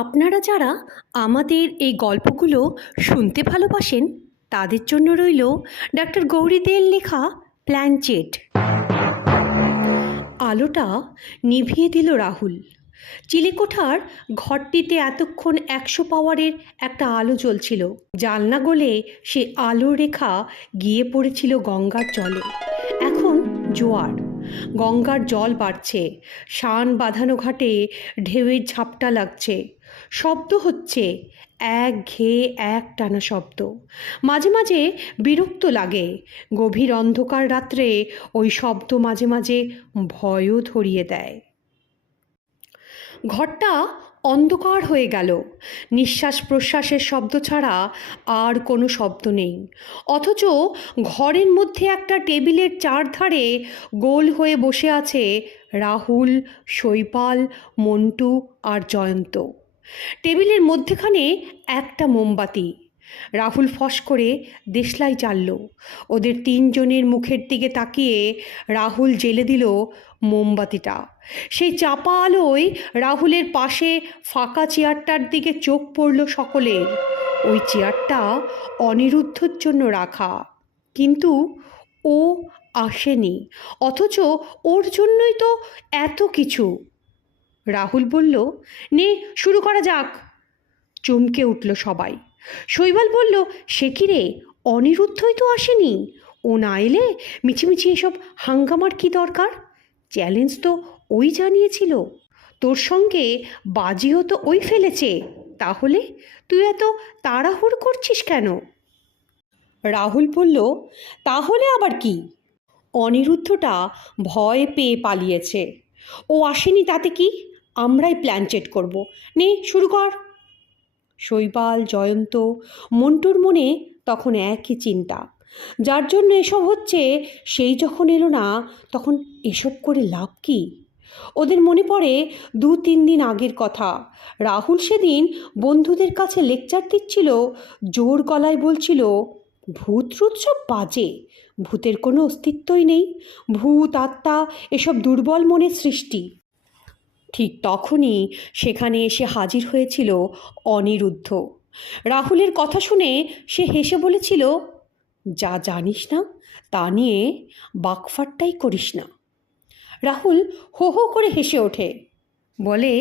আপনারা যারা আমাদের এই গল্পগুলো শুনতে ভালোবাসেন তাদের জন্য রইল ডক্টর গৌরী দে'র লেখা প্ল্যানচেট। আলোটা নিভিয়ে দিল রাহুল। চিলেকোঠার ঘরটিতে এতক্ষণ 100 পাওয়ারের একটা আলো জ্বলছিল। জানলা গলে সে আলোর রেখা গিয়ে পড়েছিল গঙ্গার জলে। এখন জোয়ার, গঙ্গার জল বাড়ছে, শান বাঁধানো ঘাটে ঢেউয়ের ঝাপটা লাগছে, শব্দ হচ্ছে একঘেয়ে একটানা শব্দ। মাঝে মাঝে বিরক্ত লাগে। গভীর অন্ধকার রাত্রে ওই শব্দ মাঝে মাঝে ভয়ও ধরিয়ে দেয়। ঘরটা অন্ধকার হয়ে গেল। নিঃশ্বাস প্রশ্বাসের শব্দ ছাড়া আর কোনো শব্দ নেই। অথচ ঘরের মধ্যে একটা টেবিলের চারধারে গোল হয়ে বসে আছে রাহুল, শৈপাল, মন্টু আর জয়ন্ত। টেবিলের মধ্যেখানে একটা মোমবাতি। রাহুল ফস করে দেশলাই জ্বালল। ওদের তিনজনের মুখের দিকে তাকিয়ে রাহুল জ্বেলে দিল মোমবাতিটা। সেই চাপা আলোয় রাহুলের পাশে ফাঁকা চেয়ারটার দিকে চোখ পড়ল সকলের। ওই চেয়ারটা অনিরুদ্ধর জন্য রাখা, কিন্তু ও আসেনি। অথচ ওর জন্যই তো এত কিছু। রাহুল বলল, নে শুরু করা যাক। চমকে উঠল সবাই। শৈবাল বলল, সে কি রে, অনিরুদ্ধই তো আসেনি। ও না এলে মিছিমিছি এসব হাঙ্গামার কি দরকার? চ্যালেঞ্জ তো ওই জানিয়েছিল, তোর সঙ্গে বাজিও তো ওই ফেলেছে, তাহলে তুই এত তাড়াহুড়ো করছিস কেন? রাহুল বলল, তাহলে আবার কি? অনিরুদ্ধটা ভয় পেয়ে পালিয়েছে। ও আসেনি তাতে কি, আমরাই প্ল্যানচেট করব। নে শুরু কর। শৈবাল, জয়ন্ত, মন্টুর মনে তখন একই চিন্তা। যার জন্য এসব হচ্ছে সেই যখন এলো না, তখন এসব করে লাভ কি? ওদের মনে পড়ে 2-3 দিন আগের কথা। রাহুল সেদিন বন্ধুদের কাছে লেকচার দিচ্ছিল, জোর গলায় বলছিল, ভূত ট্রুত সব বাজে, ভূতের কোনো অস্তিত্বই নেই, ভূত আত্মা এসব দুর্বল মনের সৃষ্টি। ঠিক তখনই সেখানে এসে হাজির হয়েছিল অনিরুদ্ধ। রাহুলের কথা শুনে সে হেসে বলেছিল, যা জানিস না তা নিয়ে বাকফাট্টাই করিস না। রাহুল হো হো করে হেসে ওঠে, বলে,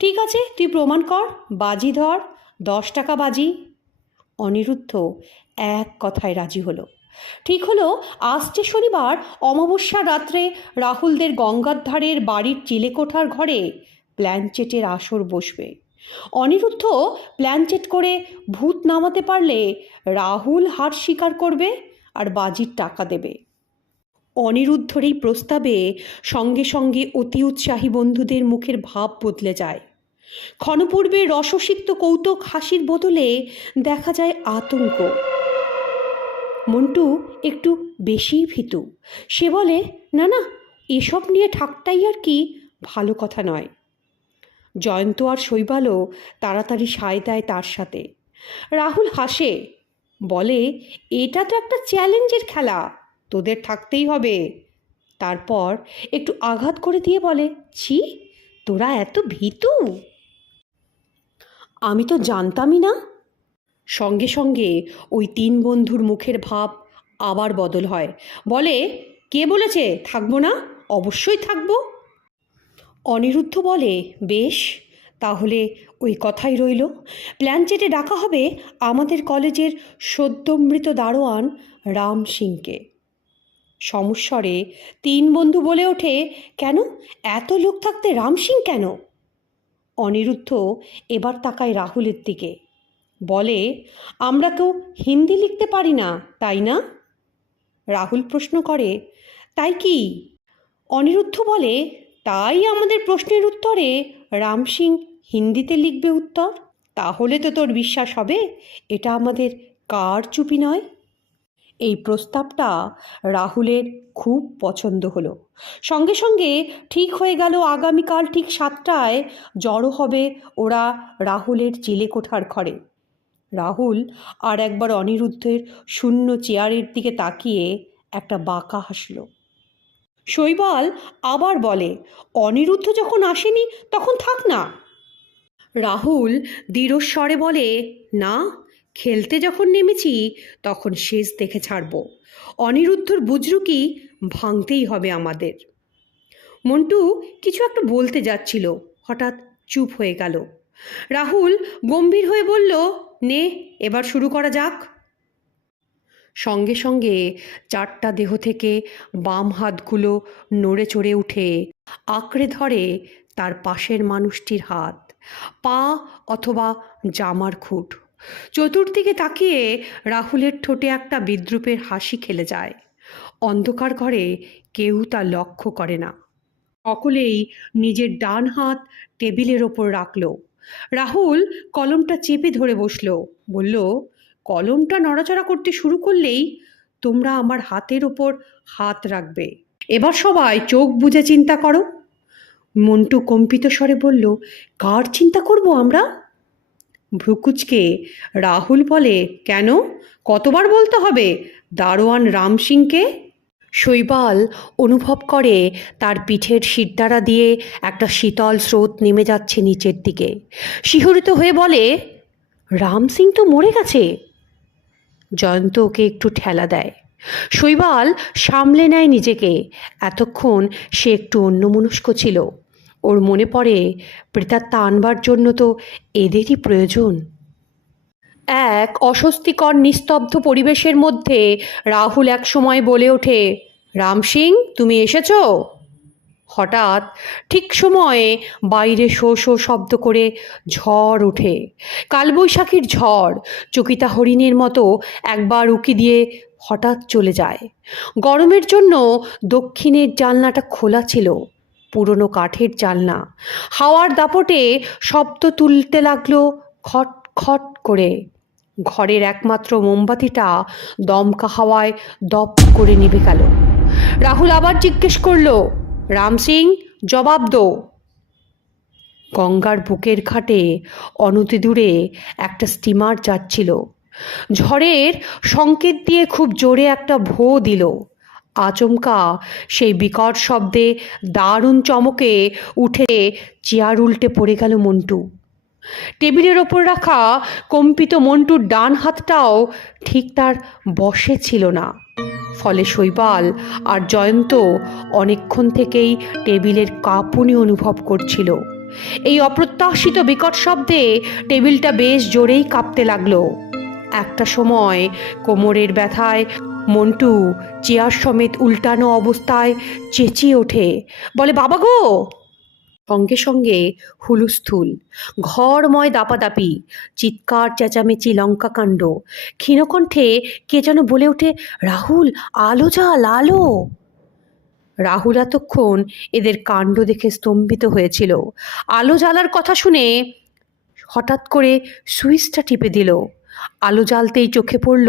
ঠিক আছে, তুই প্রমাণ কর, বাজি ধর, 10 টাকা বাজি। অনিরুদ্ধ এক কথায় রাজি হলো। ঠিক হলো, আসছে শনিবার অমাবস্যার রাত্রে রাহুলদের গঙ্গার ধারের বাড়ির চিলেকোঠার ঘরে প্ল্যানচেটের আসর বসবে। অনিরুদ্ধ প্ল্যানচেট করে ভূত নামাতে পারলে রাহুল হার স্বীকার করবে আর বাজির টাকা দেবে। অনিরুদ্ধর এই প্রস্তাবে সঙ্গে সঙ্গে অতি উৎসাহী বন্ধুদের মুখের ভাব বদলে যায়। ক্ষণপূর্বে রসসিক্ত কৌতুক হাসির বদলে দেখা যায় আতঙ্ক। মন্টু একটু বেশিই ভীতু। সে বলে, না না, এসব নিয়ে ঠাকটাই আর কি ভালো কথা নয়। জয়ন্ত আর শৈবালও তাড়াতাড়ি সায় দেয় তার সাথে। রাহুল হাসে, বলে, এটা তো একটা চ্যালেঞ্জের খেলা, তোদের থাকতেই হবে। তারপর একটু আঘাত করে দিয়ে বলে, ছি, তোরা এত ভীতু? আমি তো জানতামই না। সঙ্গে সঙ্গে ওই 3 বন্ধুর মুখের ভাব আবার বদল হয়। বলে, কে বলেছে থাকবো না? অবশ্যই থাকবো। অনিরুদ্ধ বলে, বেশ, তাহলে ওই কথাই রইল। প্ল্যানচেটে ডাকা হবে আমাদের কলেজের সদ্যমৃত দারোয়ান রাম সিংকে। সমস্বরে 3 বন্ধু বলে ওঠে, কেন, এত লোক থাকতে রাম সিং কেন? অনিরুদ্ধ এবার তাকায় রাহুলের দিকে, বলে, আমরা কেউ হিন্দি লিখতে পারি না, তাই না? রাহুল প্রশ্ন করে, তাই কি? অনিরুদ্ধ বলে, তাই আমাদের প্রশ্নের উত্তরে রাম সিং হিন্দিতে লিখবে উত্তর। তাহলে তো তোর বিশ্বাস হবে এটা আমাদের কারচুপি নয়। এই প্রস্তাবটা রাহুলের খুব পছন্দ হলো। সঙ্গে সঙ্গে ঠিক হয়ে গেল আগামীকাল ঠিক 7টায় জড়ো হবে ওরা রাহুলের চিলেকোঠার ঘরে। রাহুল আর একবার অনিরুদ্ধের শূন্য চেয়ারের দিকে তাকিয়ে একটা বাঁকা হাসল। শৈবাল আবার বলে, অনিরুদ্ধ যখন আসেনি তখন থাক না। রাহুল দৃঢ়স্বরে বলে, না, খেলতে যখন নেমেছি তখন শেষ দেখে ছাড়ব। অনিরুদ্ধর বুজরুকি ভাঙতেই হবে আমাদের। মন্টু কিছু একটা বলতে যাচ্ছিল, হঠাৎ চুপ হয়ে গেল। রাহুল গম্ভীর হয়ে বলল, নে, এবার শুরু করা যাক। সঙ্গে সঙ্গে চারটা দেহ থেকে বাম হাতগুলো নড়ে চড়ে উঠে আঁকড়ে ধরে তার পাশের মানুষটির হাত, পা অথবা জামার খুঁট। চতুর্দিকে তাকিয়ে রাহুলের ঠোঁটে একটা বিদ্রূপের হাসি খেলে যায়। অন্ধকার ঘরে কেউ তা লক্ষ্য করে না। সকলেই নিজের ডান হাত টেবিলের ওপর রাখল। রাহুল কলমটা চেপে ধরে বসল, বলল, কলমটা নড়াচড়া করতে শুরু করলেই তোমরা আমার হাতের ওপর হাত রাখবে। এবার সবাই চোখ বুজে চিন্তা করো। মন্টু কম্পিত স্বরে বলল, কার চিন্তা করব আমরা? ভ্রুকুচকে রাহুল বলে, কেন, কতবার বলতে হবে দারোয়ান রাম সিংকে? শৈবাল অনুভব করে তার পিঠের শিরদাঁড়া দিয়ে একটা শীতল স্রোত নেমে যাচ্ছে নিচের দিকে। শিহরিত হয়ে বলে, রাম সিং তো মরে গেছে। জয়ন্ত ওকে একটু ঠেলা দেয়। শৈবাল সামলে নেয় নিজেকে। এতক্ষণ সে একটু অন্যমনস্ক ছিল। ওর মনে পড়ে, প্রেতাত্মা আনবার জন্য তো এদেরই প্রয়োজন। এক অস্বস্তিকর নিস্তব্ধ পরিবেশের মধ্যে রাহুল এক সময় বলে ওঠে, রাম সিং, তুমি এসেছো? হঠাৎ ঠিক সময়ে বাইরে শো শো শব্দ করে ঝড় ওঠে। কালবৈশাখীর ঝড় চকিতা হরিণের মতো একবার উকি দিয়ে হঠাৎ চলে যায়। গরমের জন্য দক্ষিণের জানলাটা খোলা ছিল, পুরনো কাঠের জানলা। হাওয়ার দাপটে শব্দ তুলতে লাগলো খট খট করে। ঘরের একমাত্র মোমবাতিটা দমকা হাওয়ায় দপ করে নিভে গেল। রাহুল আবার জিজ্ঞেস করলো, রাম সিং, জবাব দো। গঙ্গার বুকের ঘাটে অনতি দূরে একটা স্টিমার যাচ্ছিল। ঝড়ের সংকেত দিয়ে খুব জোরে একটা ভো দিল। আচমকা সেই বিকট শব্দে দারুণ চমকে উঠে চেয়ার উল্টে পড়ে গেল মন্টু। টেবিলের ওপর রাখা কম্পিত মন্টুর ডান হাতটাও ঠিক তার বশে ছিল না। ফলে শৈবাল আর জয়ন্ত অনেকক্ষণ থেকেই টেবিলের কাঁপুনি অনুভব করছিল। এই অপ্রত্যাশিত বিকট শব্দে টেবিলটা বেশ জোরেই কাঁপতে লাগলো। একটা সময় কোমরের ব্যথায় মন্টু চেয়ার সমেত উল্টানো অবস্থায় চেঁচিয়ে ওঠে, বলে, বাবা গো! সঙ্গে সঙ্গে হুলুস্থুল, ঘরময় দাপাদাপি, চিৎকার চেঁচামেচি, লঙ্কাকাণ্ড। ক্ষীণকণ্ঠে কে যেন বলে ওঠে, রাহুল, আলো জ্বাল, আলো! রাহুল এতক্ষণ এদের কাণ্ড দেখে স্তম্ভিত হয়েছিল। আলো জ্বালার কথা শুনে হঠাৎ করে সুইচটা টিপে দিল। আলো জ্বালতেই চোখে পড়ল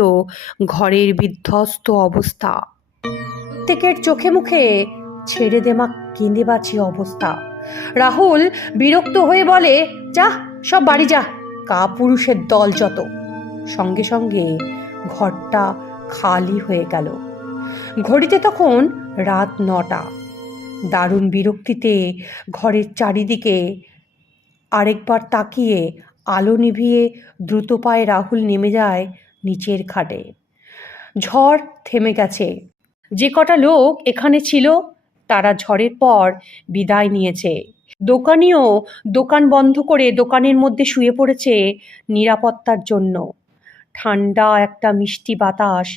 ঘরের বিধ্বস্ত অবস্থা। প্রত্যেকের চোখে মুখে ছেড়ে দেমা কেঁদে বাঁচি অবস্থা। রাহুল বিরক্ত হয়ে বলে, যা, সব বাড়ি যা, কাপুরুষের দল যত। সঙ্গে সঙ্গে ঘরটা খালি হয়ে গেল। ঘড়িতে তখন রাত 9টা। দারুণ বিরক্তিতে ঘরের চারিদিকে আরেকবার তাকিয়ে আলো নিভিয়ে দ্রুত পায়ে রাহুল নেমে যায় নিচের খাটে। ঝড় থেমে গেছে। যে কটা লোক এখানে ছিল তারা ঝড়ের পর বিদায় নিয়েছে। দোকানিও দোকান বন্ধ করে দোকানের মধ্যে শুয়ে পড়েছে নিরাপত্তার জন্য। ঠান্ডা একটা মিষ্টি বাতাস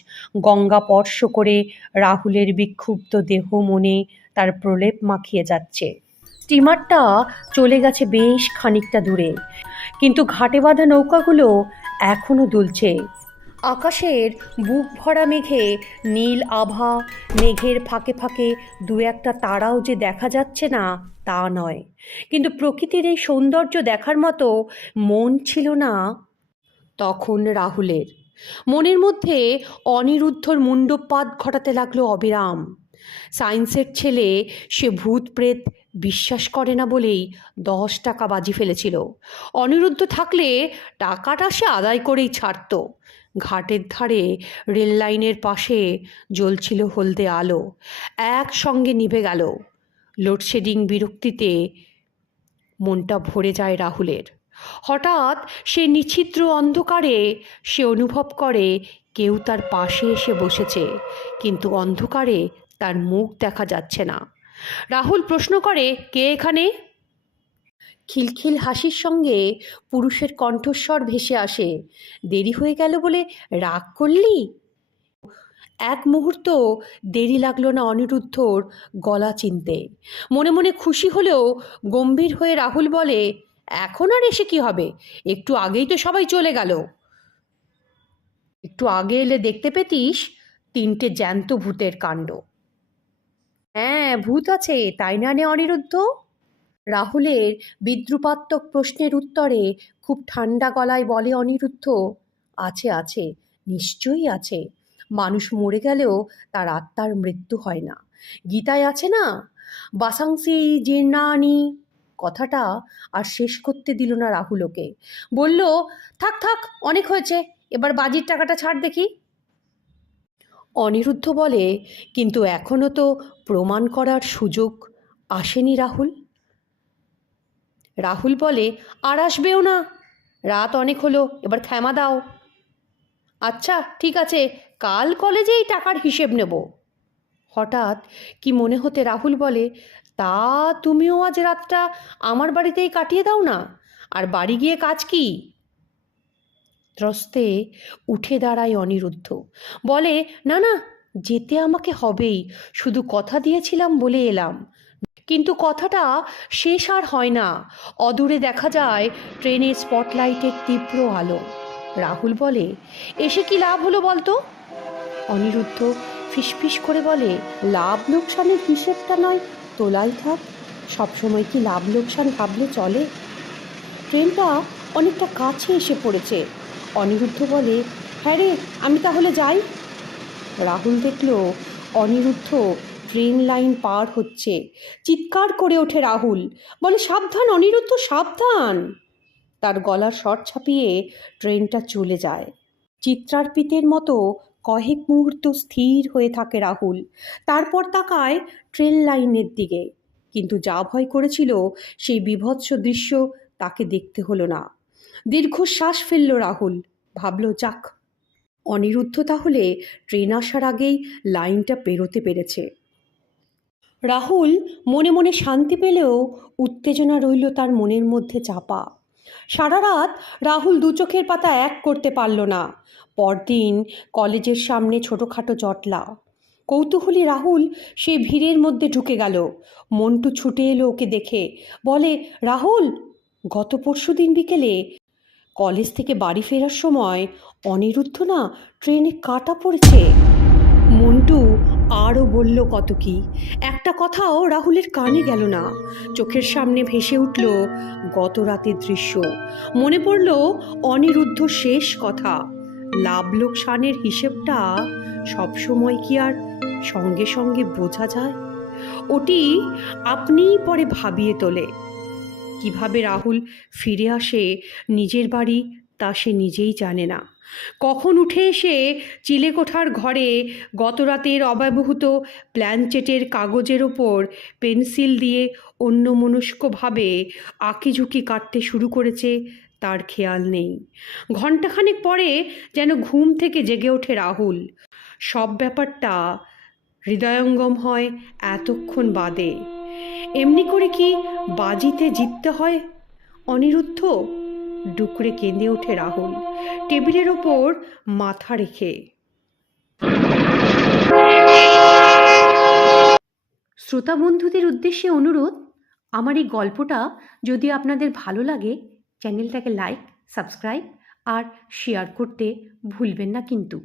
গঙ্গা স্পর্শ করে রাহুলের বিক্ষুব্ধ দেহ মনে তার প্রলেপ মাখিয়ে যাচ্ছে। স্টিমারটা চলে গেছে বেশ খানিকটা দূরে, কিন্তু ঘাটে বাঁধা নৌকাগুলো এখনো দুলছে। আকাশের বুক ভরা মেঘে নীল আভা, মেঘের ফাঁকে ফাঁকে দু একটা তারাও যে দেখা যাচ্ছে না তা নয়, কিন্তু প্রকৃতির এই সৌন্দর্য দেখার মতো মন ছিল না তখন রাহুলের। মনের মধ্যে অনিরুদ্ধর মুণ্ডপাত ঘটাতে লাগলো অবিরাম। সায়েন্সের ছেলে, সে ভূত প্রেত বিশ্বাস করে না বলেই 10 টাকা বাজি ফেলেছিল। অনিরুদ্ধ থাকলে টাকাটা সে আদায় করেই ছাড়ত। ঘাটের ধারে রেল লাইনের পাশে জ্বলছিল হলদে আলো, একসঙ্গে নিভে গেল। লোডশেডিং বিরক্তিতে মনটা ভরে যায় রাহুলের। হঠাৎ সে নিছিদ্র অন্ধকারে সে অনুভব করে কেউ তার পাশে এসে বসেছে, কিন্তু অন্ধকারে তার মুখ দেখা যাচ্ছে না। রাহুল প্রশ্ন করে, কে এখানে? খিলখিল হাসির সঙ্গে পুরুষের কণ্ঠস্বর ভেসে আসে, দেরি হয়ে গেল বলে রাগ করলি? এক মুহূর্ত দেরি লাগলো না অনিরুদ্ধর গলা চিনতে। মনে মনে খুশি হলেও গম্ভীর হয়ে রাহুল বলে, এখন আর এসে কি হবে, একটু আগেই তো সবাই চলে গেল। একটু আগে এলে দেখতে পেতিস 3টে জ্যান্ত ভূতের কাণ্ড। হ্যাঁ, ভূত আছে, তাই না নে অনিরুদ্ধ? রাহুলের বিদ্রুপাত্মক প্রশ্নের উত্তরে খুব ঠান্ডা গলায় বলে অনিরুদ্ধ, আছে আছে, নিশ্চয়ই আছে। মানুষ মরে গেলেও তার আত্মার মৃত্যু হয় না। গীতায় আছে না, বাসাংসি জীর্ণানি। কথাটা আর শেষ করতে দিল না রাহুল ওকে। বলল, থাক থাক, অনেক হয়েছে, এবার বাজির টাকাটা ছাড় দেখি। অনিরুদ্ধ বলে, কিন্তু এখনও তো প্রমাণ করার সুযোগ আসেনি রাহুল। রাহুল বলে, আর আসবেও না, রাত অনেক হলো, এবার ক্ষমা দাও। আচ্ছা ঠিক আছে, কাল কলেজেই টাকার হিসেব নেব। হঠাৎ কি মনে হতে রাহুল বলে, তা তুমিও আজ রাতটা আমার বাড়িতেই কাটিয়ে দাও না, আর বাড়ি গিয়ে কাজ কি? ত্রস্তে উঠে দাঁড়ায় অনিরুদ্ধ, বলে, না না, যেতে আমাকে হবেই, শুধু কথা দিয়েছিলাম বলে এলাম। কিন্তু কথাটা শেষ আর হয় না। অদূরে দেখা যায় ট্রেনের স্পটলাইটের তীব্র আলো। রাহুল বলে, এসে কি লাভ হলো বলতো? অনিরুদ্ধ ফিসফিস করে বলে, লাভ লোকসানের হিসেবটা নয় তোলাই থাক, সবসময় কি লাভ লোকসান ভাবলে চলে? ট্রেনটা অনেকটা কাছে এসে পড়েছে। অনিরুদ্ধ বলে, হ্যাঁ রে, আমি তাহলে যাই। রাহুল দেখল অনিরুদ্ধ ট্রেন লাইন পার হচ্ছে। চিৎকার করে ওঠে রাহুল, বলে, সাবধান অনিরুদ্ধ, সাবধান। তার গলার স্বর ছাপিয়ে ট্রেনটা চলে যায়। চিত্রার্পিতের মতো কয়েক মুহূর্ত স্থির হয়ে থাকে রাহুল, তারপর তাকায় ট্রেন লাইনের দিকে। কিন্তু যা ভয় করেছিল সেই বীভৎস দৃশ্য তাকে দেখতে হলো না। দীর্ঘশ্বাস ফেলল রাহুল, ভাবল, যাক, অনিরুদ্ধ তাহলে ট্রেন আসার আগেই লাইনটা পেরোতে পেরেছে। রাহুল মনে মনে শান্তি পেলেও উত্তেজনা রইল তার মনের মধ্যে চাপা। সারা রাত রাহুল দু চোখের পাতা এক করতে পারল না। পরদিন কলেজের সামনে ছোটোখাটো জটলা। কৌতূহলী রাহুল সেই ভিড়ের মধ্যে ঢুকে গেল। মন্টু ছুটে এলো ওকে দেখে, বলে, রাহুল, গত পরশুদিন বিকেলে কলেজ থেকে বাড়ি ফেরার সময় অনিরুদ্ধ না ট্রেনে কাটা পড়েছে। মন্টু আরও বলল কত কি, একটা কথাও রাহুলের কানে গেল না। চোখের সামনে ভেসে উঠল গত রাতের দৃশ্য। মনে পড়ল অনিরুদ্ধ শেষ কথা, লাভ লোকসানের হিসেবটা সবসময় কি আর সঙ্গে সঙ্গে বোঝা যায়? ওটি আপনিই পরে ভাবিয়ে তোলে। কিভাবে রাহুল ফিরে আসে নিজের বাড়ি তা সে নিজেই জানে না। কখন উঠে এসে চিলেকোঠার ঘরে গতরাতের অব্যবহৃত প্ল্যানচেটের কাগজের ওপর পেন্সিল দিয়ে অন্যমনস্কভাবে আঁকিঝুঁকি কাটতে শুরু করেছে তার খেয়াল নেই। ঘণ্টাখানেক পরে যেন ঘুম থেকে জেগে ওঠে রাহুল। সব ব্যাপারটা হৃদয়ঙ্গম হয় এতক্ষণ বাদে। এমনি করে কি বাজিতে জিততে হয় অনিরুদ্ধ? ডুকরে কেঁদে ওঠে রাহুল, টেবিলের ওপর মাথা রেখে। শ্রোতা বন্ধুদের উদ্দেশ্যে অনুরোধ, আমার এই গল্পটা যদি আপনাদের ভালো লাগে, চ্যানেলটাকে লাইক, সাবস্ক্রাইব আর শেয়ার করতে ভুলবেন না কিন্তু।